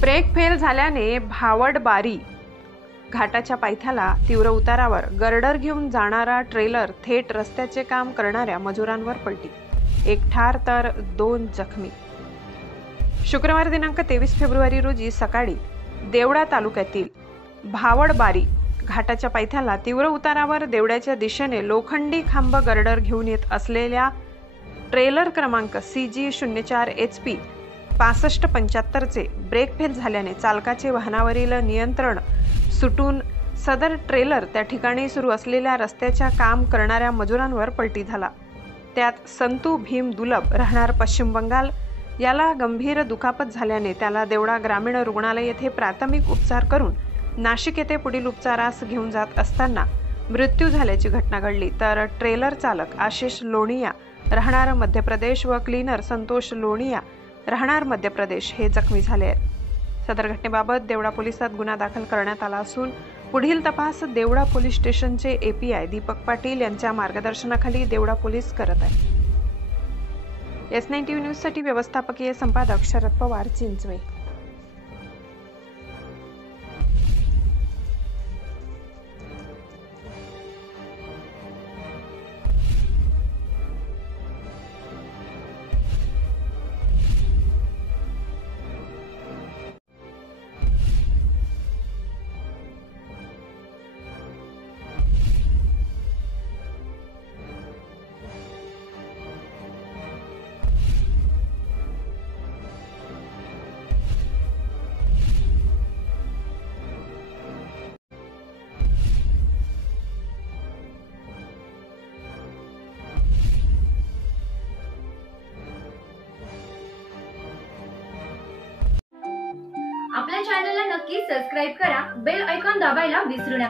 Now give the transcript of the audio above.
Brake fail झाल्याने भावडबारी घाटाच्या पायथ्याला तीव्र उतारावर गर्डर घेऊन जाणारा ट्रेलर थेट रस्त्याचे काम करणाऱ्या मजुरांवर पलटी, 1 ठार तर 2 जखमी। शुक्रवार दिनांक 23 फेब्रुवारी रोजी सकाळी देवडा तालुक्यातील भावडबारी घाटाच्या पायथ्याला तीव्र उतारावर देवड्याच्या दिशेने लोखंडी खांब गर्डर घेऊन येत असलेल्या ट्रेलर क्रमांक CG 04 HP 6575 चे ब्रेक फेल झाल्याने चालकाचे वाहनावरील नियंत्रण सुटून सदर ट्रेलर त्या ठिकाणी सुरू असलेल्या रस्त्याच्या काम करणाऱ्या मजुरांवर पलटी झाला। त्यात संतू भीम दुलभ राहणार पश्चिम बंगाल याला गंभीर दुखापत झाल्याने त्याला देवडा ग्रामीण रुग्णालय येथे प्राथमिक उपचार करून नाशिक येथे पुढील उपचारास घेऊन जात असताना मृत्यू झाल्याची घटना घडली। तर ट्रेलर चालक आशिष लोणिया राहणार मध्य प्रदेश व क्लीनर संतोष लोणिया राहणार मध्य प्रदेश हे जखमी झाले आहेत। सदर घटनेबाबत देवडा पोलिसात गुन्हा दाखल करण्यात आला असून पुढील तपास देवडा पोलीस स्टेशनचे API दीपक पाटील यांच्या मार्गदर्शनाखाली देवडा पोलीस करत आहेत। S9 न्यूज साठी व्यवस्थापकीय संपादक शरद पवार, चिंचवे। आपल्या चॅनलला नक्की सबस्क्राइब करा, बेल आयकॉन दाबायला विसरू नका।